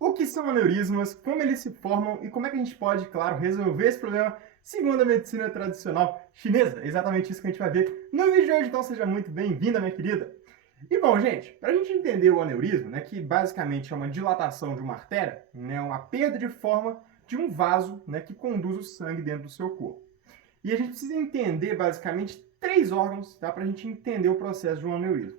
O que são aneurismas, como eles se formam e como é que a gente pode, claro, resolver esse problema segundo a medicina tradicional chinesa. É exatamente isso que a gente vai ver no vídeo de hoje, então seja muito bem-vinda, minha querida. E bom, gente, para a gente entender o aneurisma, né, que basicamente é uma dilatação de uma artéria, né, uma perda de forma de um vaso, né, que conduz o sangue dentro do seu corpo. E a gente precisa entender basicamente três órgãos, tá, para a gente entender o processo de um aneurisma.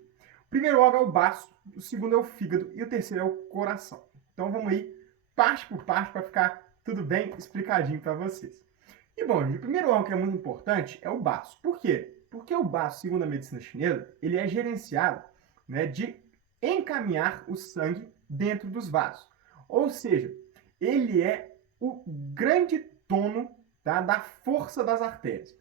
O primeiro órgão é o baço, o segundo é o fígado e o terceiro é o coração. Então vamos aí, parte por parte, para ficar tudo bem explicadinho para vocês. E bom, o primeiro órgão que é muito importante é o baço. Por quê? Porque o baço, segundo a medicina chinesa, ele é gerenciado, né, de encaminhar o sangue dentro dos vasos. Ou seja, ele é o grande dono, tá, da força das artérias.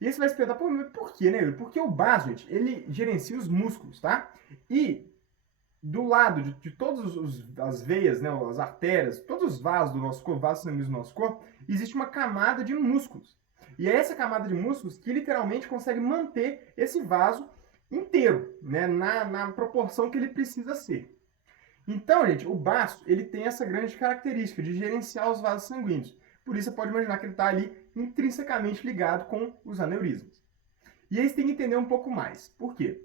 E aí você vai se perguntar, por quê, né? Porque o baço, gente, ele gerencia os músculos, tá? E do lado de todas as veias, né, as artérias, todos os vasos do nosso corpo, vasos sanguíneos do nosso corpo, existe uma camada de músculos. E é essa camada de músculos que literalmente consegue manter esse vaso inteiro, né, na proporção que ele precisa ser. Então, gente, o baço, ele tem essa grande característica de gerenciar os vasos sanguíneos. Por isso, você pode imaginar que ele está ali intrinsecamente ligado com os aneurismas. E aí você tem que entender um pouco mais. Por quê?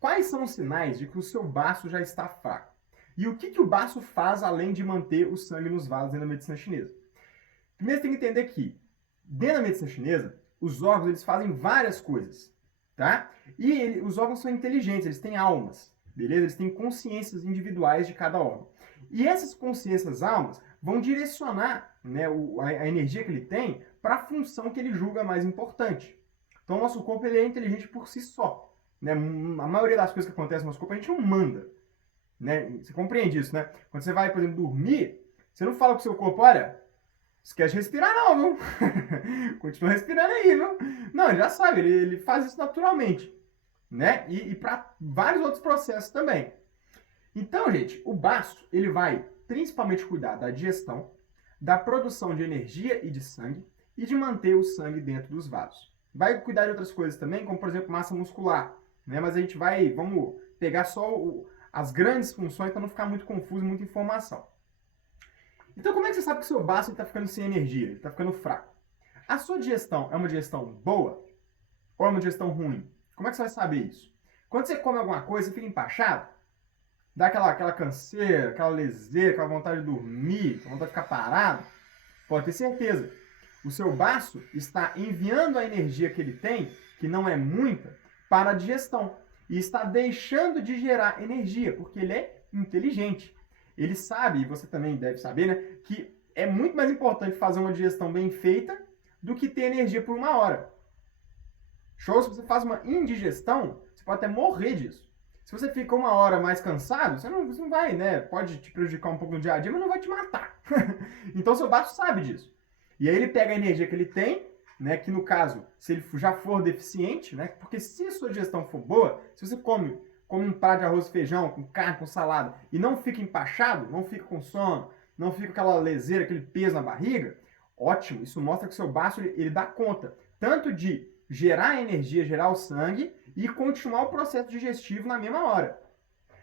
Quais são os sinais de que o seu baço já está fraco? E o que o baço faz além de manter o sangue nos vasos dentro da medicina chinesa? Primeiro você tem que entender que, dentro da medicina chinesa, os órgãos eles fazem várias coisas, tá? E os órgãos são inteligentes, eles têm almas, beleza? Eles têm consciências individuais de cada órgão. E essas consciências almas vão direcionar, né, a energia que ele tem para a função que ele julga mais importante. Então o nosso corpo ele é inteligente por si só. Né? A maioria das coisas que acontecem no nosso corpo a gente não manda. Né? Você compreende isso, né? Quando você vai, por exemplo, dormir, você não fala pro seu corpo, olha, esquece de respirar não, viu? Continua respirando aí, viu? Não, ele já sabe, ele faz isso naturalmente. Né? E para vários outros processos também. Então, gente, o baço, ele vai principalmente cuidar da digestão, da produção de energia e de sangue e de manter o sangue dentro dos vasos. Vai cuidar de outras coisas também, como, por exemplo, massa muscular. Né? Mas a gente vamos pegar só as grandes funções para não ficar muito confuso, muita informação. Então, como é que você sabe que o seu baço está ficando sem energia, ele está ficando fraco? A sua digestão é uma digestão boa ou é uma digestão ruim? Como é que você vai saber isso? Quando você come alguma coisa, você fica empachado, dá aquela canseira, aquela leseira, aquela vontade de dormir, aquela vontade de ficar parado, pode ter certeza. O seu baço está enviando a energia que ele tem, que não é muita, para a digestão. E está deixando de gerar energia, porque ele é inteligente. Ele sabe, e você também deve saber, né, que é muito mais importante fazer uma digestão bem feita do que ter energia por uma hora. Show? Se você faz uma indigestão, você pode até morrer disso. Se você fica uma hora mais cansado, você não vai, né? Pode te prejudicar um pouco no dia a dia, mas não vai te matar. Então, seu baço sabe disso. E aí ele pega a energia que ele tem, né, que no caso, se ele já for deficiente, né, porque se a sua digestão for boa, se você come um prato de arroz e feijão, com carne, com salada, e não fica empachado, não fica com sono, não fica aquela leseira, aquele peso na barriga, ótimo, isso mostra que o seu baço ele dá conta, tanto de gerar energia, gerar o sangue, e continuar o processo digestivo na mesma hora.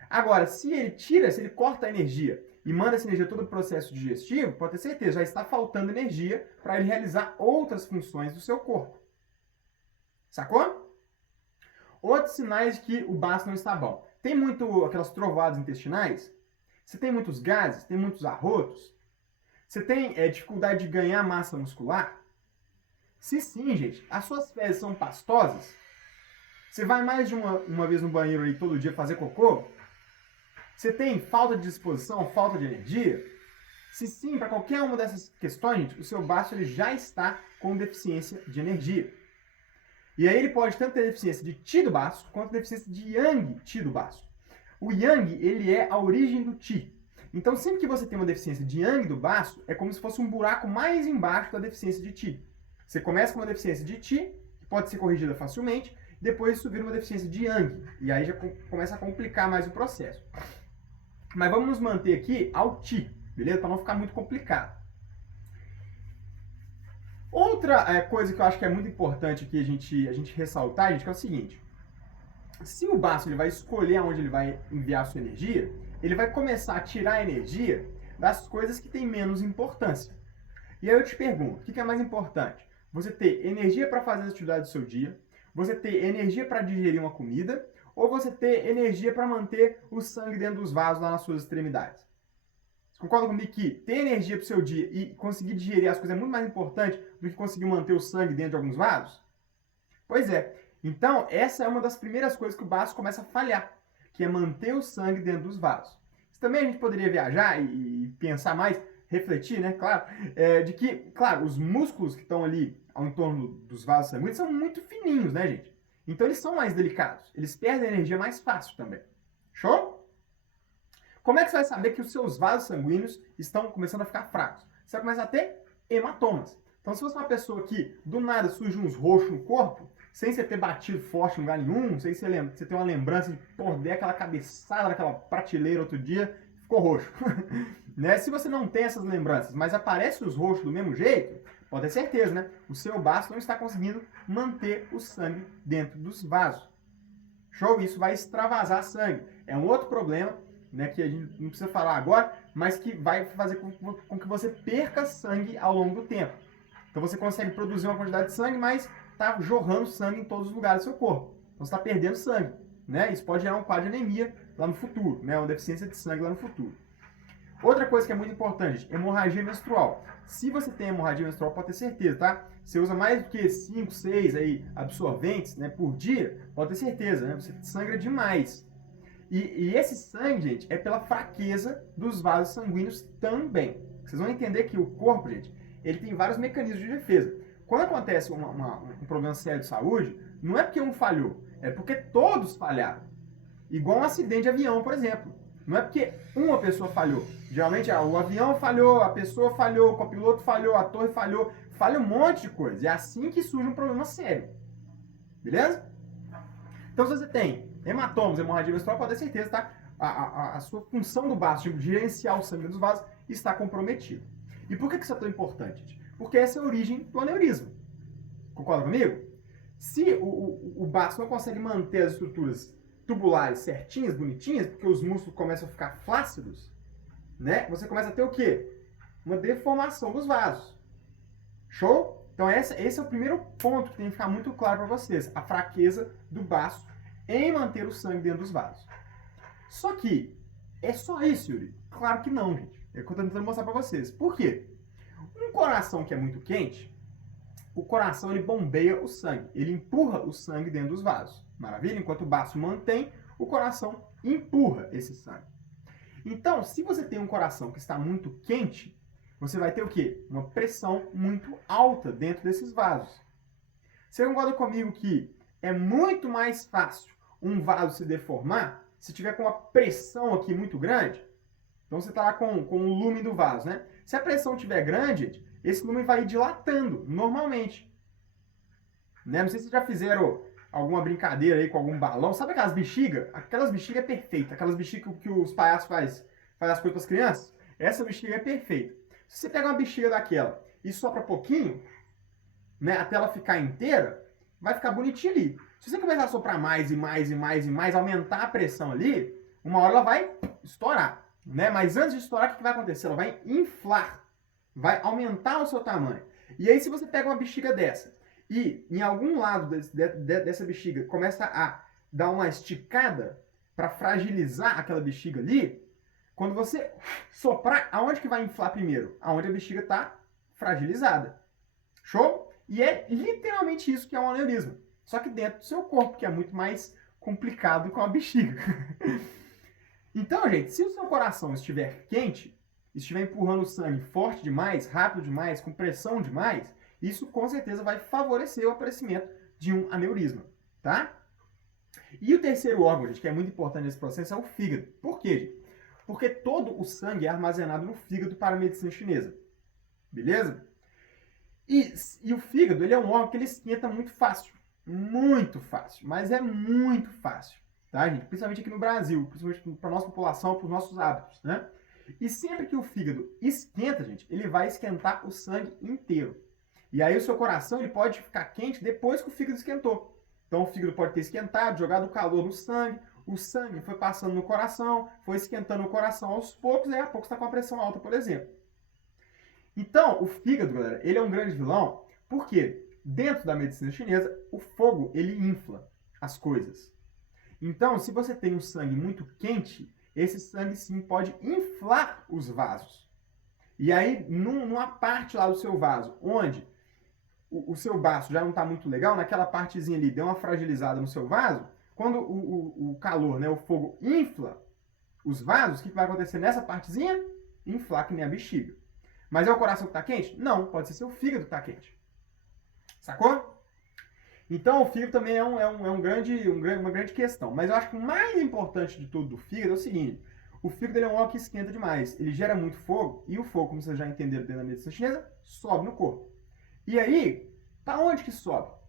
Agora, se ele corta a energia e manda essa energia todo o processo digestivo, pode ter certeza, já está faltando energia para ele realizar outras funções do seu corpo. Sacou? Outros sinais de que o baço não está bom. Tem muito aquelas trovoadas intestinais? Você tem muitos gases? Tem muitos arrotos? Você tem dificuldade de ganhar massa muscular? Se sim, gente, as suas fezes são pastosas? Você vai mais de uma vez no banheiro aí todo dia fazer cocô? Você tem falta de disposição, falta de energia? Se sim, para qualquer uma dessas questões, gente, o seu baço ele já está com deficiência de energia. E aí ele pode tanto ter deficiência de Qi do baço, quanto deficiência de Yang Qi do baço. O Yang, ele é a origem do Qi. Então, sempre que você tem uma deficiência de Yang do baço, é como se fosse um buraco mais embaixo da deficiência de Qi. Você começa com uma deficiência de Qi, que pode ser corrigida facilmente, depois isso vira uma deficiência de Yang. E aí já começa a complicar mais o processo. Mas vamos nos manter aqui ao Qi, beleza? Para não ficar muito complicado. Outra coisa que eu acho que é muito importante aqui a gente ressaltar, gente, que é o seguinte. Se o baço ele vai escolher aonde ele vai enviar a sua energia, ele vai começar a tirar a energia das coisas que têm menos importância. E aí eu te pergunto, o que é mais importante? Você ter energia para fazer as atividades do seu dia, você ter energia para digerir uma comida, ou você ter energia para manter o sangue dentro dos vasos lá nas suas extremidades? Você concorda comigo que ter energia para o seu dia e conseguir digerir as coisas é muito mais importante do que conseguir manter o sangue dentro de alguns vasos? Pois é. Então, essa é uma das primeiras coisas que o baço começa a falhar, que é manter o sangue dentro dos vasos. Isso também a gente poderia viajar e pensar mais, refletir, né, claro, de que, claro, os músculos que estão ali ao entorno dos vasos sanguíneos são muito fininhos, né, gente? Então eles são mais delicados, eles perdem energia mais fácil também. Show? Como é que você vai saber que os seus vasos sanguíneos estão começando a ficar fracos? Você vai começar a ter hematomas. Então, se você é uma pessoa que do nada surge uns roxos no corpo, sem você ter batido forte em lugar nenhum, sem você ter uma lembrança de, pô, dei aquela cabeçada naquela prateleira outro dia, ficou roxo. Né? Se você não tem essas lembranças, mas aparece os roxos do mesmo jeito, pode ter certeza, né? O seu baço não está conseguindo manter o sangue dentro dos vasos. Show? Isso vai extravasar sangue. É um outro problema, né, que a gente não precisa falar agora, mas que vai fazer com que você perca sangue ao longo do tempo. Então você consegue produzir uma quantidade de sangue, mas está jorrando sangue em todos os lugares do seu corpo. Então você está perdendo sangue. Né? Isso pode gerar um quadro de anemia lá no futuro, né? Uma deficiência de sangue lá no futuro. Outra coisa que é muito importante, hemorragia menstrual. Se você tem hemorragia menstrual, pode ter certeza, tá? Você usa mais do que 5, 6 aí, absorventes, né, por dia, pode ter certeza, né? Você sangra demais. E esse sangue, gente, é pela fraqueza dos vasos sanguíneos também. Vocês vão entender que o corpo, gente, ele tem vários mecanismos de defesa. Quando acontece um problema sério de saúde, não é porque um falhou, é porque todos falharam. Igual um acidente de avião, por exemplo. Não é porque uma pessoa falhou. Geralmente o avião falhou, a pessoa falhou, o copiloto falhou, a torre falhou. Falha um monte de coisa. É assim que surge um problema sério. Beleza? Então, se você tem hematomas, hemorragia menstrual, pode ter certeza, tá? A sua função do baço de gerenciar o sangue dos vasos está comprometida. E por que isso é tão importante? Porque essa é a origem do aneurisma. Concorda comigo? Se o baço não consegue manter as estruturas tubulares certinhas, bonitinhas, porque os músculos começam a ficar flácidos, né? Você começa a ter o quê? Uma deformação dos vasos. Show? Então esse é o primeiro ponto que tem que ficar muito claro para vocês. A fraqueza do baço em manter o sangue dentro dos vasos. Só que, é só isso, Yuri? Claro que não, gente. É o que eu estou tentando mostrar para vocês. Por quê? Um coração que é muito quente, o coração ele bombeia o sangue. Ele empurra o sangue dentro dos vasos. Maravilha? Enquanto o baço mantém, o coração empurra esse sangue. Então, se você tem um coração que está muito quente, você vai ter o quê? Uma pressão muito alta dentro desses vasos. Você concorda comigo que é muito mais fácil um vaso se deformar se tiver com uma pressão aqui muito grande? Então você está lá com o lume do vaso, né? Se a pressão estiver grande, esse lume vai ir dilatando, normalmente. Né? Não sei se vocês já fizeram alguma brincadeira aí com algum balão. Sabe aquelas bexigas? Aquelas bexigas é perfeita. Aquelas bexigas que os palhaços faz as coisas para as crianças. Essa bexiga é perfeita. Se você pega uma bexiga daquela e sopra pouquinho, né, até ela ficar inteira, vai ficar bonitinho ali. Se você começar a soprar mais e mais e mais e mais, aumentar a pressão ali, uma hora ela vai estourar. Né? Mas antes de estourar, o que vai acontecer? Ela vai inflar. Vai aumentar o seu tamanho. E aí, se você pega uma bexiga dessa e em algum lado dessa bexiga começa a dar uma esticada para fragilizar aquela bexiga ali, quando você soprar, aonde que vai inflar primeiro? Aonde a bexiga está fragilizada. Show? E é literalmente isso que é um aneurisma. Só que dentro do seu corpo, que é muito mais complicado com a bexiga. Então, gente, se o seu coração estiver quente, estiver empurrando o sangue forte demais, rápido demais, com pressão demais, isso com certeza vai favorecer o aparecimento de um aneurisma, tá? E o terceiro órgão, gente, que é muito importante nesse processo, é o fígado. Por quê, gente? Porque todo o sangue é armazenado no fígado para a medicina chinesa. Beleza? E o fígado, ele é um órgão que ele esquenta muito fácil. Muito fácil. Mas é muito fácil. Tá, gente? Principalmente aqui no Brasil. Principalmente para a nossa população, para os nossos hábitos, né? E sempre que o fígado esquenta, gente, ele vai esquentar o sangue inteiro. E aí o seu coração ele pode ficar quente depois que o fígado esquentou. Então o fígado pode ter esquentado, jogado o calor no sangue, o sangue foi passando no coração, foi esquentando o coração aos poucos, e a pouco está com a pressão alta, por exemplo. Então, o fígado, galera, ele é um grande vilão, porque dentro da medicina chinesa, o fogo, ele infla as coisas. Então, se você tem um sangue muito quente, esse sangue sim pode inflar os vasos. E aí, numa parte lá do seu vaso, onde o seu baço já não está muito legal, naquela partezinha ali, deu uma fragilizada no seu vaso, quando o calor, né, o fogo infla os vasos, o que vai acontecer nessa partezinha? Inflar que nem a bexiga. Mas é o coração que está quente? Não, pode ser seu fígado que está quente. Sacou? Então o fígado também é uma grande questão. Mas eu acho que o mais importante de tudo do fígado é o seguinte: o fígado ele é um órgão que esquenta demais. Ele gera muito fogo, e o fogo, como vocês já entenderam dentro da medicina chinesa, sobe no corpo. E aí, para onde que sobe?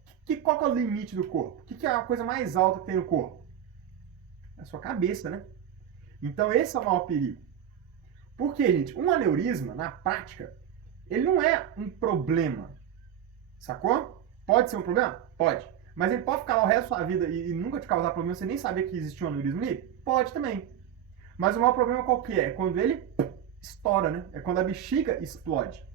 Qual que é o limite do corpo? O que é a coisa mais alta que tem no corpo? É a sua cabeça, né? Então esse é o maior perigo. Por quê, gente? Um aneurisma, na prática, ele não é um problema. Sacou? Pode ser um problema? Pode. Mas ele pode ficar lá o resto da sua vida e nunca te causar problema, você nem saber que existia um aneurisma ali? Pode também. Mas o maior problema qual que é? É quando ele estoura, né? É quando a bexiga explode.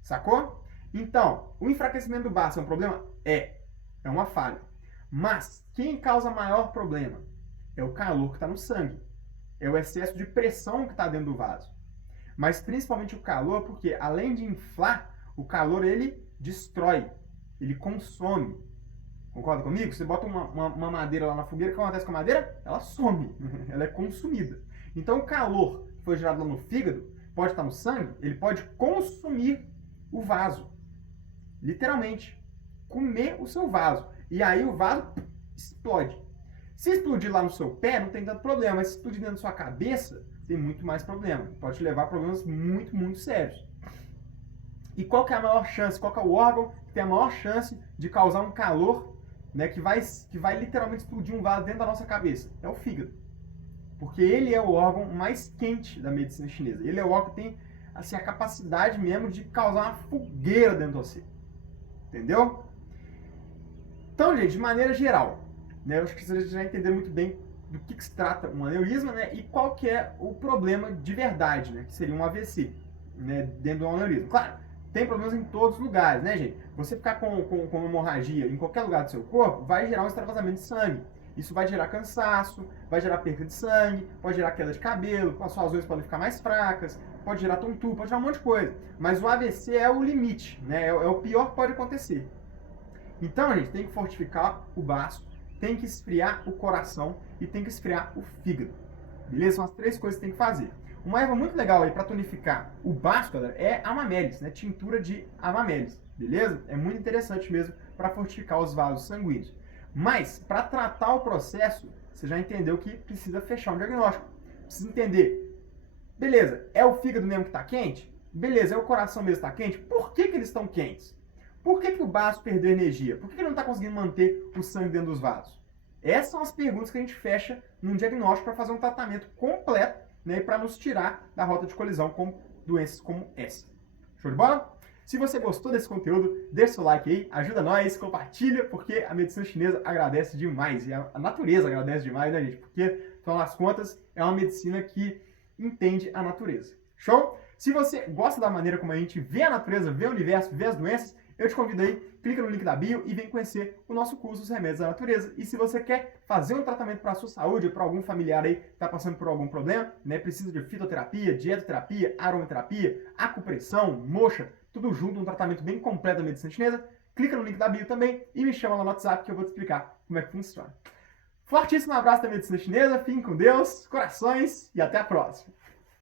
Sacou? Então, o enfraquecimento do baço é um problema? É. É uma falha. Mas quem causa maior problema é o calor que está no sangue. É o excesso de pressão que está dentro do vaso. Mas principalmente o calor, porque além de inflar, o calor ele destrói, ele consome. Concorda comigo? Você bota uma madeira lá na fogueira, o que acontece com a madeira? Ela some, ela é consumida. Então o calor que foi gerado lá no fígado, pode estar no sangue, ele pode consumir o vaso. Literalmente. Comer o seu vaso. E aí o vaso explode. Se explodir lá no seu pé, não tem tanto problema. Mas se explodir dentro da sua cabeça, tem muito mais problema. Pode te levar a problemas muito, muito sérios. E qual que é a maior chance? Qual que é o órgão que tem a maior chance de causar um calor, né, que vai literalmente explodir um vaso dentro da nossa cabeça? É o fígado. Porque ele é o órgão mais quente da medicina chinesa. Ele é o órgão que tem assim, a capacidade mesmo de causar uma fogueira dentro de você. Entendeu? Então, gente, de maneira geral, né, eu acho que vocês já entenderam muito bem do que se trata um aneurisma, né, e qual que é o problema de verdade, né, que seria um AVC, né, dentro do aneurisma. Claro, tem problemas em todos os lugares, né, gente? Você ficar com hemorragia em qualquer lugar do seu corpo vai gerar um extravasamento de sangue. Isso vai gerar cansaço, vai gerar perda de sangue, pode gerar queda de cabelo, as suas unhas podem ficar mais fracas, pode gerar tontura, pode gerar um monte de coisa. Mas o AVC é o limite, né? É o pior que pode acontecer. Então, a gente tem que fortificar o baço, tem que esfriar o coração e tem que esfriar o fígado. Beleza? São as 3 coisas que tem que fazer. Uma erva muito legal aí para tonificar o baço, galera, é a amamelis, né? Tintura de amamelis. Beleza? É muito interessante mesmo para fortificar os vasos sanguíneos. Mas, para tratar o processo, você já entendeu que precisa fechar um diagnóstico. Precisa entender, beleza, é o fígado mesmo que está quente? Beleza, é o coração mesmo que está quente? Por que eles estão quentes? Por que o baço perdeu energia? Por que ele não está conseguindo manter o sangue dentro dos vasos? Essas são as perguntas que a gente fecha num diagnóstico para fazer um tratamento completo, né, para nos tirar da rota de colisão com doenças como essa. Show de bola? Se você gostou desse conteúdo, deixa seu like aí, ajuda nós, compartilha, porque a medicina chinesa agradece demais, e a natureza agradece demais, né, gente? Porque, afinal das contas, é uma medicina que entende a natureza. Show? Se você gosta da maneira como a gente vê a natureza, vê o universo, vê as doenças, eu te convido aí, clica no link da bio e vem conhecer o nosso curso Os Remédios da Natureza. E se você quer fazer um tratamento para a sua saúde, para algum familiar aí que está passando por algum problema, né, precisa de fitoterapia, dietoterapia, aromaterapia, acupressão, moxa, tudo junto, um tratamento bem completo da medicina chinesa, clica no link da bio também e me chama lá no WhatsApp que eu vou te explicar como é que funciona. Fortíssimo abraço da medicina chinesa, fiquem com Deus, corações e até a próxima!